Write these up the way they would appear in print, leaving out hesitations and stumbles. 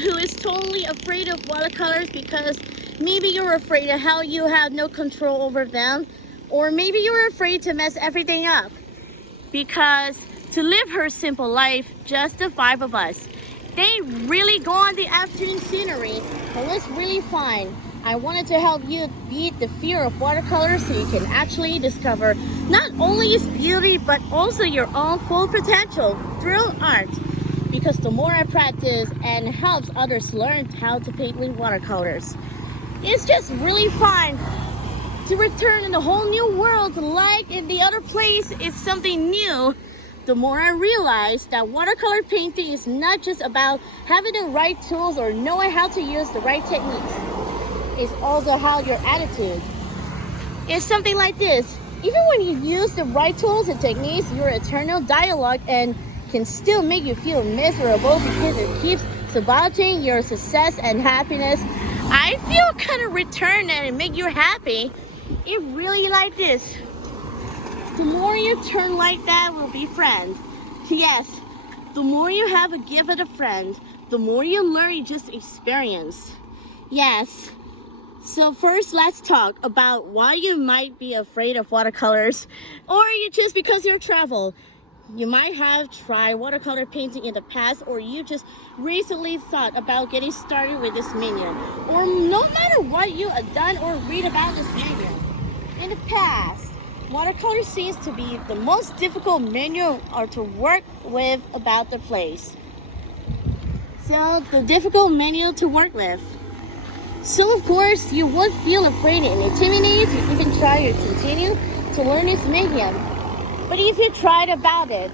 who is totally afraid of watercolors because maybe you're afraid of how you have no control over them, or maybe you're afraid to mess everything up, because to live her simple life, just the five of us, they really go on the afternoon scenery. It was really fun. I wanted to help you beat the fear of watercolors so you can actually discover not only its beauty but also your own full potential through art. Because the more I practice and helps others learn how to paint with watercolors, it's just really fun to return in a whole new world. Like in the other place, it's something new. The more I realize that watercolor painting is not just about having the right tools or knowing how to use the right techniques. It's also how your attitude is something like this. Even when you use the right tools and techniques, your internal dialogue and can still make you feel miserable because it keeps sabotaging your success and happiness. I feel kind of return and make you happy. It really like this. The more you turn like that, we'll be friends. Yes, the more you have a gift of a friend, the more you learn, you just experience. Yes. So first, let's talk about why you might be afraid of watercolors, or you just because you travel. You might have tried watercolor painting in the past, or you just recently thought about getting started with this medium, or no matter what you have done or read about this medium. In the past, watercolor seems to be the most difficult medium or to work with about the place. So the difficult medium to work with. So of course, you would feel afraid and intimidated to even try or continue to learn this medium. But if you tried about it,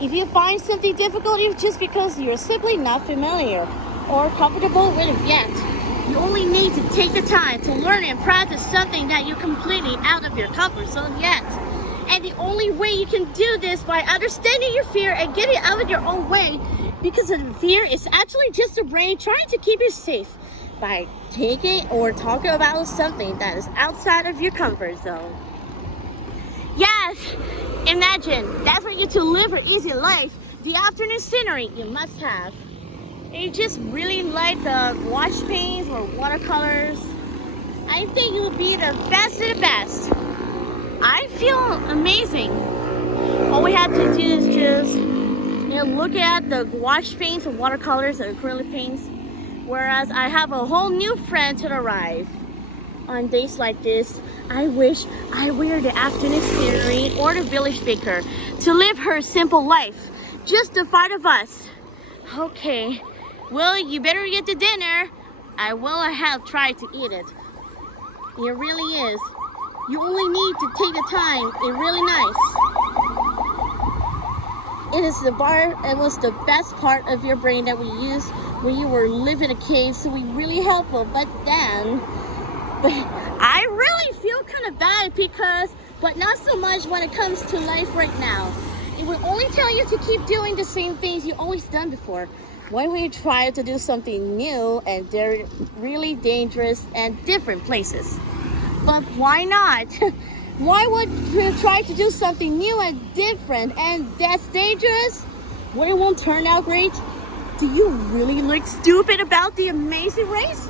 if you find something difficult, it's just because you're simply not familiar or comfortable with it yet. You only need to take the time to learn and practice something that you're completely out of your comfort zone yet. And the only way you can do this by understanding your fear and getting out of your own way, because the fear is actually just the brain trying to keep you safe by taking or talking about something that is outside of your comfort zone. Yes, imagine that's for you to live an easy life. The afternoon scenery you must have. You just really like the wash paints or watercolors. I think you would be the best of the best. I feel amazing. All we have to do is just look at the wash paints and watercolors and acrylic paints. Whereas I have a whole new friend to arrive. On days like this, I wish I were the afternoon scenery or the village baker to live her simple life. Just the five of us. Okay, well, you better get the dinner. I will have tried to eat it. It really is. You only need to take the time. It's really nice. It is the bar. It was the best part of your brain that we used when you were living in a cave, so we really helpful. But I really feel kind of bad because, but not so much when it comes to life right now. It will only tell you to keep doing the same things you always done before. When we try to do something new and they're really dangerous and different places. But why not? Why would you try to do something new and different and that's dangerous? Where it won't turn out great? Do you really look stupid about the amazing race?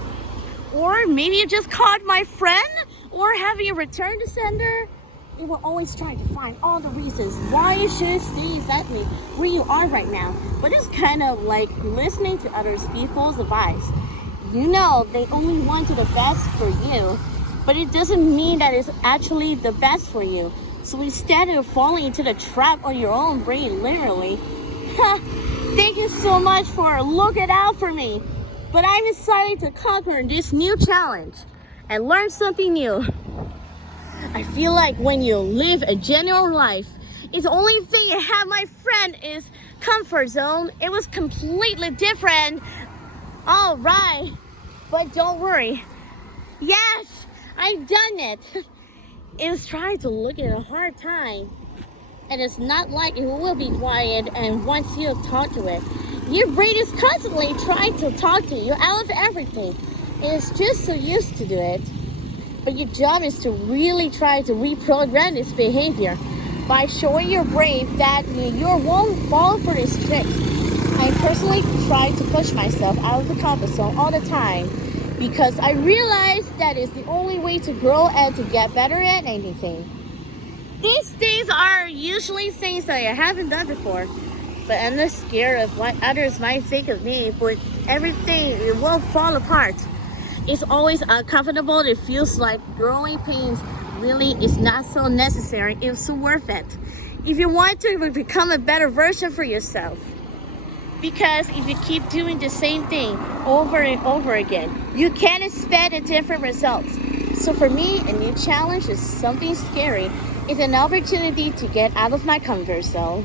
Or maybe you just caught my friend? Or have you returned to sender? You will always try to find all the reasons why you should stay exactly where you are right now. But it's kind of like listening to other people's advice. You know they only want the best for you, but it doesn't mean that it's actually the best for you. So instead of falling into the trap on your own brain, literally, thank you so much for looking out for me. But I'm excited to conquer this new challenge and learn something new. I feel like when you live a genuine life, it's the only thing I have my friend is comfort zone. It was completely different. All right, but don't worry. Yes, I've done it. It was trying to look at a hard time. And it's not like it will be quiet and once you talk to it. Your brain is constantly trying to talk to you out of everything. It's just so used to do it. But your job is to really try to reprogram this behavior by showing your brain that you won't fall for these tricks. I personally try to push myself out of the comfort zone all the time because I realize that is the only way to grow and to get better at anything. These things are usually things that I haven't done before, but I'm not scared of what others might think of me, but everything it will fall apart. It's always uncomfortable. It feels like growing pains really is not so necessary. It's worth it if you want to become a better version for yourself. Because if you keep doing the same thing over and over again, you can't expect a different results. So for me, a new challenge is something scary. It's an opportunity to get out of my comfort zone,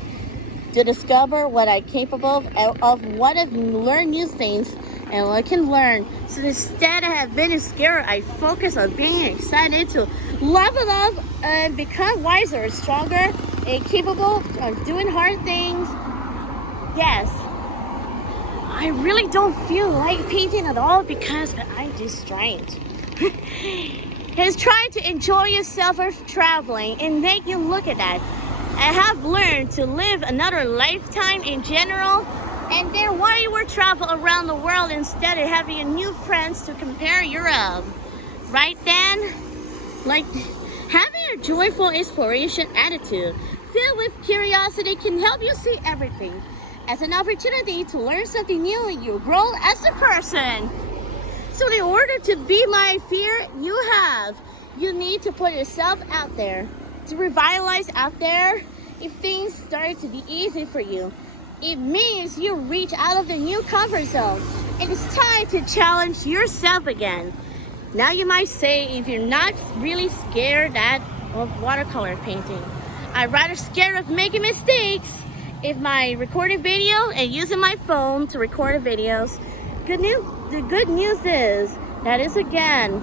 to discover what I'm capable of what I've learned new things and what I can learn. So instead of being scared, I focus on being excited to level up and become wiser, stronger, and capable of doing hard things. Yes, I really don't feel like painting at all because I'm distracted. It's trying to enjoy yourself or traveling and make you look at that. I have learned to live another lifetime in general, and then why you would travel around the world instead of having a new friends to compare your own. Right then? Like having a joyful exploration attitude filled with curiosity can help you see everything as an opportunity to learn something new and you grow as a person. So in order to beat my fear, you need to put yourself out there, to revitalize out there. If things start to be easy for you, it means you reach out of the new comfort zone. And it's time to challenge yourself again. Now you might say, if you're not really scared of watercolor painting, I'm rather scared of making mistakes. If my recording video and using my phone to record the videos, the good news is that is again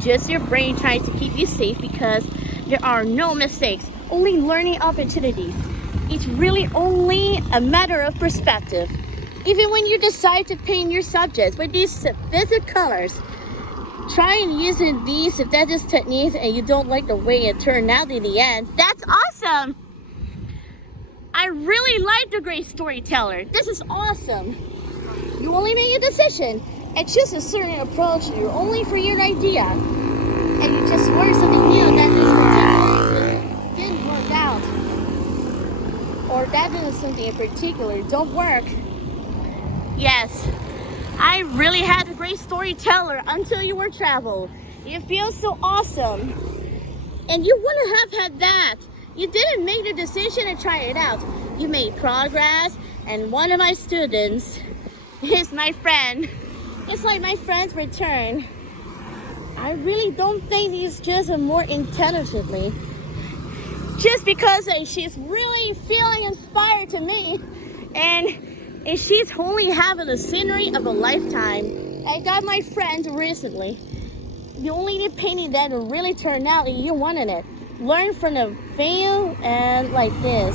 just your brain trying to keep you safe because there are no mistakes, only learning opportunities. It's really only a matter of perspective. Even when you decide to paint your subjects with these vivid colors, try and using these synthetic techniques and you don't like the way it turned out in the end, that's awesome. I really like the great storyteller. This is awesome. You only make a decision and choose a certain approach. You're only for your idea. And you just learn something new that this didn't work out. Or that didn't something in particular don't work. Yes, I really had a great storyteller until you were traveled. It feels so awesome. And you wouldn't have had that. You didn't make the decision and try it out. You made progress, and one of my students is my friend. It's like my friend's return. I really don't think he's just more intelligently. Just because she's really feeling inspired to me, and she's only having the scenery of a lifetime. I got my friend recently. The only painting that really turned out, and you wanted it. Learn from the fail and like this.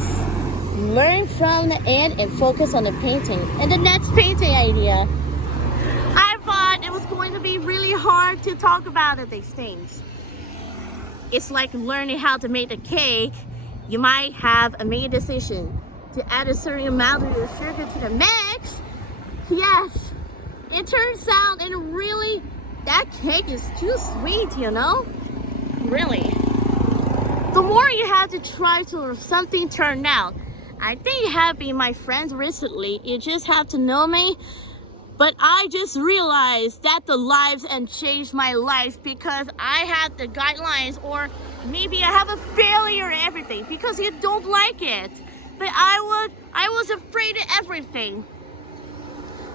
Learn from the end and focus on the painting. And the next painting idea, I thought it was going to be really hard to talk about these things. It's like learning how to make a cake. You might have made a decision to add a certain amount of sugar to the mix. Yes, it turns out and really that cake is too sweet, you know? Really. The more you have to try to something turn out. I think you have been my friends recently. You just have to know me. But I just realized that the lives and changed my life because I had the guidelines, or maybe I have a failure in everything because you don't like it. But I was afraid of everything.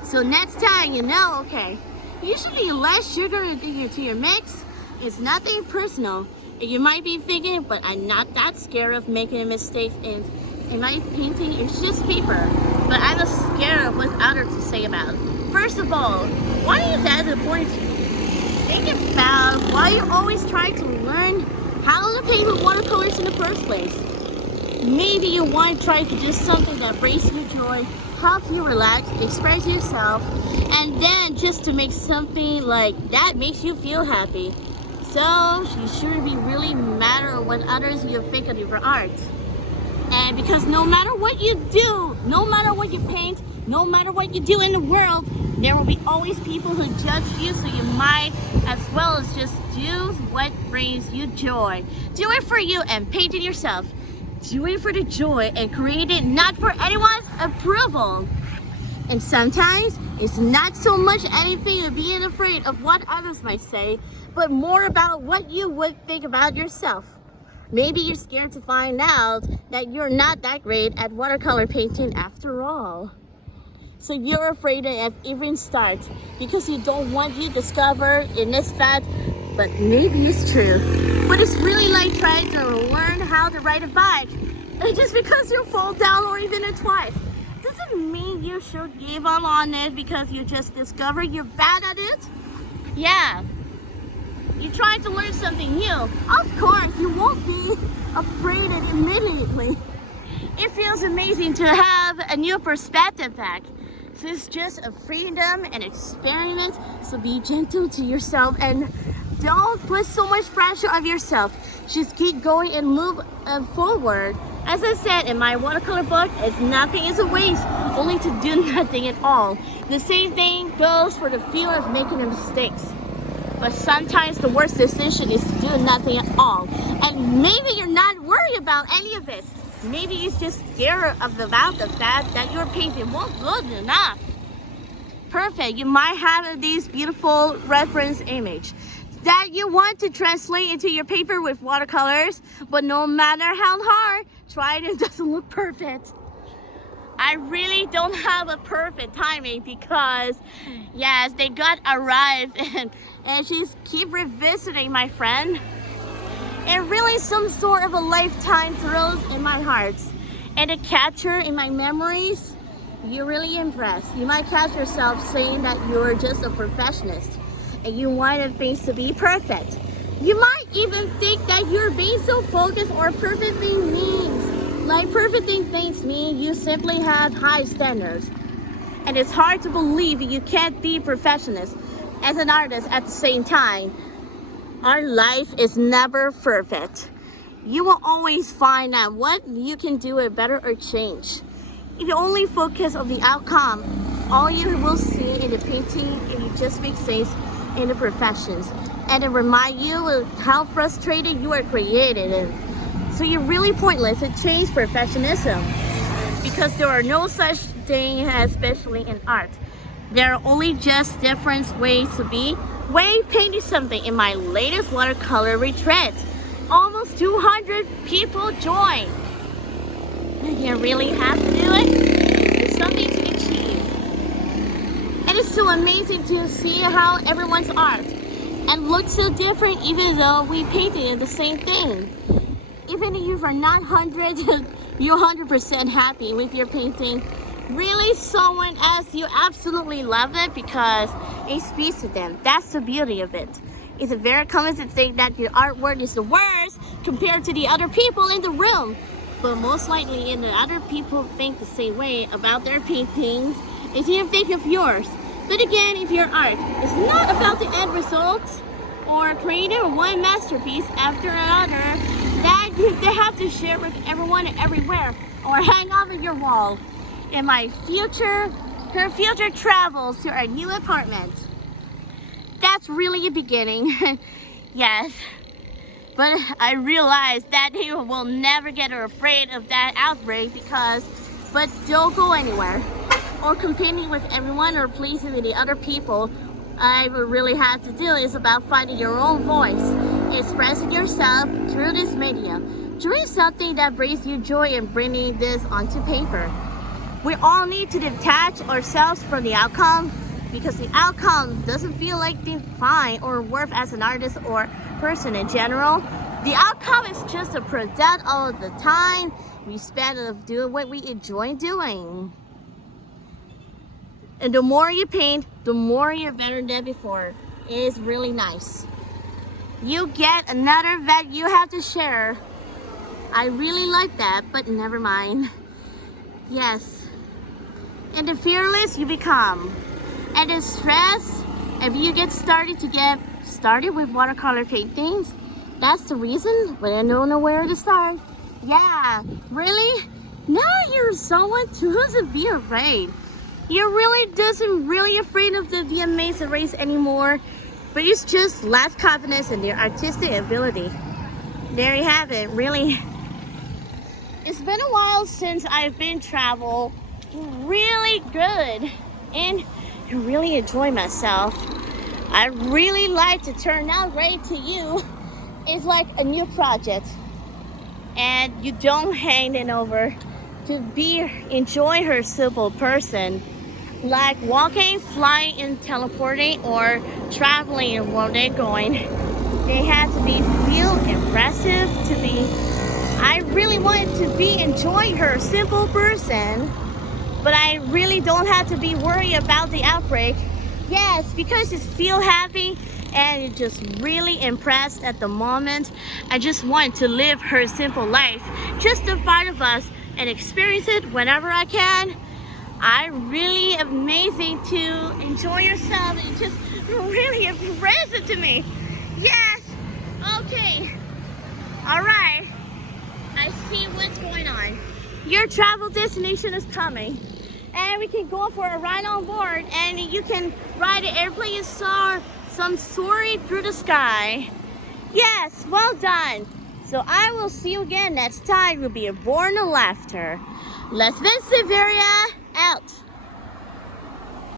So next time, you know, okay, usually less sugar into your mix. It's nothing personal. You might be thinking, but I'm not that scared of making a mistake in my painting. It's just paper. But I'm not scared of what others to say about it. First of all, why are you that important to you? Think about why you always try to learn how to paint with watercolors in the first place. Maybe you want to try to do something that brings you joy, helps you relax, express yourself, and then just to make something like that makes you feel happy. So you shouldn't be really matter what others will think of your art. And because no matter what you do, No matter what you paint, no matter what you do in the world, there will be always people who judge you, so you might as well as just do what brings you joy. Do it for you and paint it yourself. Do it for the joy and create it not for anyone's approval. And sometimes it's not so much anything of being afraid of what others might say, but more about what you would think about yourself. Maybe you're scared to find out that you're not that great at watercolor painting after all. So you're afraid to even start because you don't want you to discover in this fact, but maybe it's true. But it's really like trying to learn how to ride a bike. And just because you fall down or even twice, doesn't mean you should give up on it because you just discovered you're bad at it. Yeah. You try to learn something new. Of course, you won't be afraid of it immediately. It feels amazing to have a new perspective back. So it's just a freedom and experiment. So be gentle to yourself and don't put so much pressure on yourself. Just keep going and move forward. As I said in my watercolor book, nothing is a waste, only to do nothing at all. The same thing goes for the fear of making mistakes. But sometimes the worst decision is to do nothing at all. And maybe you're not worried about any of it. Maybe you're just scared about the fact that your painting won't good enough. Perfect. You might have these beautiful reference image that you want to translate into your paper with watercolors, but no matter how hard, try it doesn't look perfect. I really don't have a perfect timing because, yes, they got arrived and she's keep revisiting my friend. And really some sort of a lifetime thrills in my heart. And a capture in my memories, you're really impressed. You might catch yourself saying that you're just a perfectionist and you wanted things to be perfect. You might even think that you're being so focused or perfect thing means. Like perfect things mean you simply have high standards. And it's hard to believe you can't be perfectionist as an artist at the same time. Our life is never perfect. You will always find out what you can do it better or change. If you only focus on the outcome, all you will see in the painting and you just make sense in the professions. And it remind you of how frustrated you are creative. So you're really pointless to change perfectionism because there are no such thing, especially in art. There are only just different ways to be. Way painting something in my latest watercolor retreat. Almost 200 people joined. You really have to do it. It's something to achieve. And it's so amazing to see how everyone's art and looks so different even though we painted the same thing. Even if you are not 100, you're 100% happy with your painting. Really someone else, you absolutely love it because it speaks to them. That's the beauty of it. It's a very common to think that your artwork is the worst compared to the other people in the room. But most likely the other people think the same way about their paintings as you think of yours. But again, if your art is not about the end result or creating one masterpiece after another, that they have to share with everyone everywhere or hang on your wall. In my her future travels to our new apartment. That's really a beginning. Yes. But I realized that they will never get afraid of that outbreak but don't go anywhere. Or competing with everyone or pleasing the other people. I really have to do is about finding your own voice, expressing yourself through this medium, doing something that brings you joy and bringing this onto paper. We all need to detach ourselves from the outcome because the outcome doesn't feel like defined or worth as an artist or person in general. The outcome is just a product of the time we spend of doing what we enjoy doing. And the more you paint, the more you're better than before. It is really nice. You get another that you have to share. I really like that, but never mind. Yes. And the fearless you become. And the stress, if you get started with watercolor paintings, that's the reason, but I don't know where to start. Yeah, really? Now you're someone who doesn't be afraid. You really doesn't really afraid of the amazing race anymore, but it's just less confidence in their artistic ability. There you have it, really. It's been a while since I've been travel really good and really enjoy myself. I really like to turn out right to you. It's like a new project and you don't hang it over to enjoy her simple person, like walking, flying, and teleporting, or traveling and where they're going. They have to feel impressive to be. I really wanted to enjoy her simple person, but I really don't have to be worried about the outbreak. Yes, because it's feel happy and you're just really impressed at the moment. I just want to live her simple life, just the five of us, and experience it whenever I can. I really amazing to enjoy yourself and just really impressive to me. Yes, okay, all right. I see what's going on. Your travel destination is coming. And we can go for a ride on board and you can ride an airplane and saw some soaring through the sky. Yes, well done. So I will see you again next time. You'll be born of laughter. Lesven Silveira out.